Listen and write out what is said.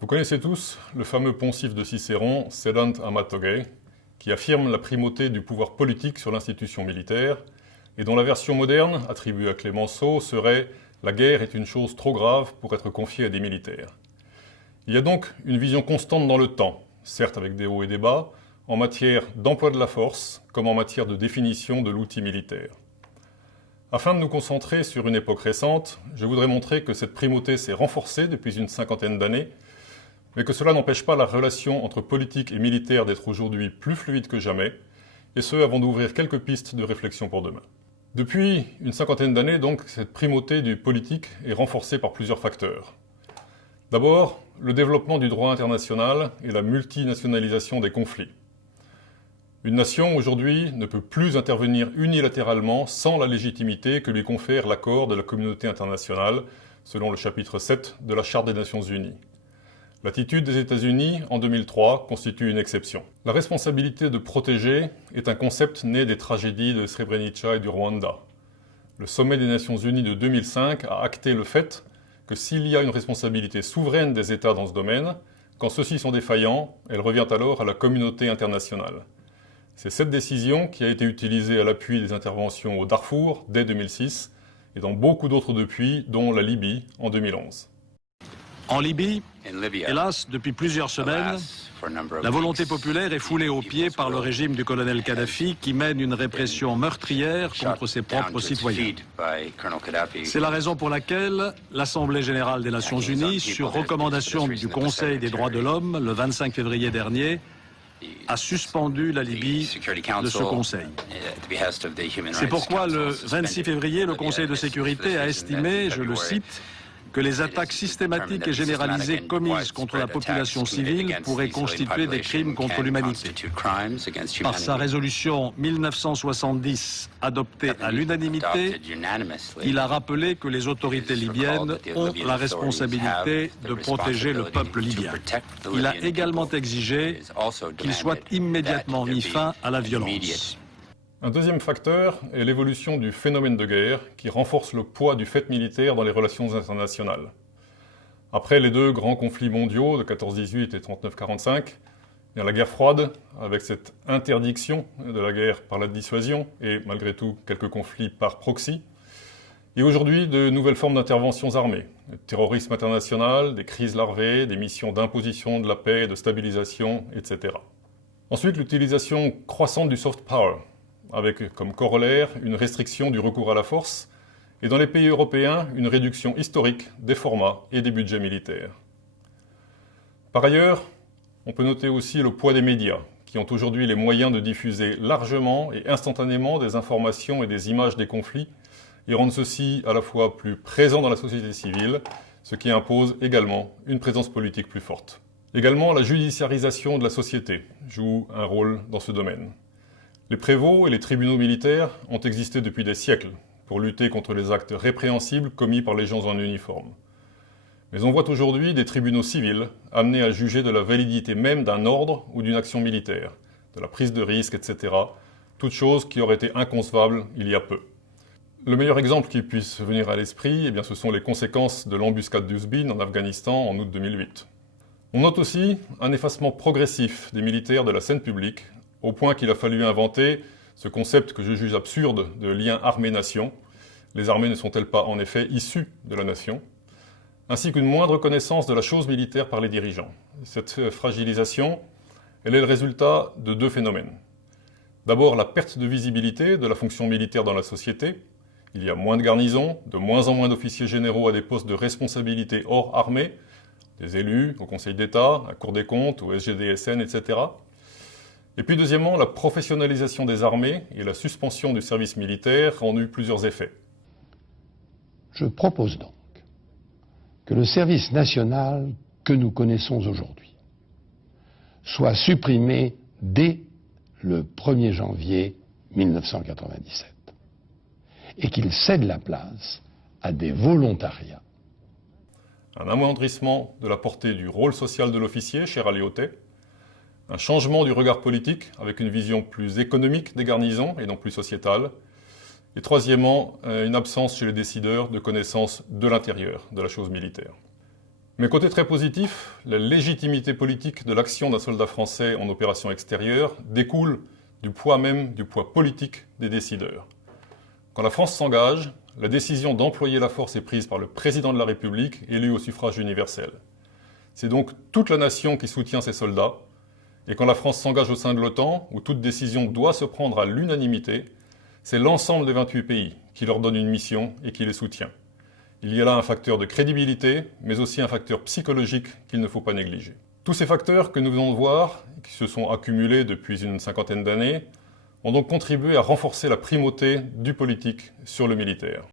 Vous connaissez tous le fameux poncif de Cicéron, Sedant Amatogei, qui affirme la primauté du pouvoir politique sur l'institution militaire, et dont la version moderne, attribuée à Clémenceau, serait « la guerre est une chose trop grave pour être confiée à des militaires ». Il y a donc une vision constante dans le temps, certes avec des hauts et des bas, en matière d'emploi de la force, comme en matière de définition de l'outil militaire. Afin de nous concentrer sur une époque récente, je voudrais montrer que cette primauté s'est renforcée depuis une cinquantaine d'années, mais que cela n'empêche pas la relation entre politique et militaire d'être aujourd'hui plus fluide que jamais, et ce avant d'ouvrir quelques pistes de réflexion pour demain. Depuis une cinquantaine d'années, donc, cette primauté du politique est renforcée par plusieurs facteurs. D'abord, le développement du droit international et la multinationalisation des conflits. Une nation, aujourd'hui, ne peut plus intervenir unilatéralement sans la légitimité que lui confère l'accord de la communauté internationale, selon le chapitre 7 de la Charte des Nations Unies. L'attitude des États-Unis, en 2003, constitue une exception. La responsabilité de protéger est un concept né des tragédies de Srebrenica et du Rwanda. Le sommet des Nations Unies de 2005 a acté le fait que s'il y a une responsabilité souveraine des États dans ce domaine, quand ceux-ci sont défaillants, elle revient alors à la communauté internationale. C'est cette décision qui a été utilisée à l'appui des interventions au Darfour dès 2006 et dans beaucoup d'autres depuis, dont la Libye en 2011. En Libye, hélas, depuis plusieurs semaines, la volonté populaire est foulée aux pieds par le régime du colonel Kadhafi qui mène une répression meurtrière contre ses propres citoyens. C'est la raison pour laquelle l'Assemblée générale des Nations Unies, sur recommandation du Conseil des droits de l'homme, le 25 février dernier, a suspendu la Libye de ce Conseil. C'est pourquoi le 26 février, le Conseil de sécurité a estimé, je le cite, que les attaques systématiques et généralisées commises contre la population civile pourraient constituer des crimes contre l'humanité. Par sa résolution 1970, adoptée à l'unanimité, il a rappelé que les autorités libyennes ont la responsabilité de protéger le peuple libyen. Il a également exigé qu'il soit immédiatement mis fin à la violence. Un deuxième facteur est l'évolution du phénomène de guerre qui renforce le poids du fait militaire dans les relations internationales. Après les deux grands conflits mondiaux de 14-18 et 39-45, il y a la guerre froide avec cette interdiction de la guerre par la dissuasion et malgré tout quelques conflits par proxy. Et aujourd'hui, de nouvelles formes d'interventions armées, le terrorisme international, des crises larvées, des missions d'imposition de la paix et de stabilisation, etc. Ensuite, l'utilisation croissante du soft power, avec comme corollaire une restriction du recours à la force, et dans les pays européens, une réduction historique des formats et des budgets militaires. Par ailleurs, on peut noter aussi le poids des médias, qui ont aujourd'hui les moyens de diffuser largement et instantanément des informations et des images des conflits, et rendre ceux-ci à la fois plus présents dans la société civile, ce qui impose également une présence politique plus forte. Également, la judiciarisation de la société joue un rôle dans ce domaine. Les prévôts et les tribunaux militaires ont existé depuis des siècles pour lutter contre les actes répréhensibles commis par les gens en uniforme. Mais on voit aujourd'hui des tribunaux civils amenés à juger de la validité même d'un ordre ou d'une action militaire, de la prise de risque, etc. Toutes choses qui auraient été inconcevables il y a peu. Le meilleur exemple qui puisse venir à l'esprit, ce sont les conséquences de l'embuscade d'Uzbin en Afghanistan en août 2008. On note aussi un effacement progressif des militaires de la scène publique, au point qu'il a fallu inventer ce concept que je juge absurde de lien armée-nation. Les armées ne sont-elles pas en effet issues de la nation? Ainsi qu'une moindre connaissance de la chose militaire par les dirigeants. Cette fragilisation, elle est le résultat de deux phénomènes. D'abord, la perte de visibilité de la fonction militaire dans la société. Il y a moins de garnisons, de moins en moins d'officiers généraux à des postes de responsabilité hors armée, des élus au Conseil d'État, à Cour des comptes, au SGDSN, etc. Et puis deuxièmement, la professionnalisation des armées et la suspension du service militaire ont eu plusieurs effets. Je propose donc que le service national que nous connaissons aujourd'hui soit supprimé dès le 1er janvier 1997 et qu'il cède la place à des volontariats. Un amoindrissement de la portée du rôle social de l'officier, cher à Lyautey, un changement du regard politique avec une vision plus économique des garnisons et non plus sociétale. Et troisièmement, une absence chez les décideurs de connaissance de l'intérieur de la chose militaire. Mais côté très positif, la légitimité politique de l'action d'un soldat français en opération extérieure découle du poids même, du poids politique des décideurs. Quand la France s'engage, la décision d'employer la force est prise par le président de la République, élu au suffrage universel. C'est donc toute la nation qui soutient ses soldats, et quand la France s'engage au sein de l'OTAN, où toute décision doit se prendre à l'unanimité, c'est l'ensemble des 28 pays qui leur donne une mission et qui les soutient. Il y a là un facteur de crédibilité, mais aussi un facteur psychologique qu'il ne faut pas négliger. Tous ces facteurs que nous venons de voir, qui se sont accumulés depuis une cinquantaine d'années, ont donc contribué à renforcer la primauté du politique sur le militaire.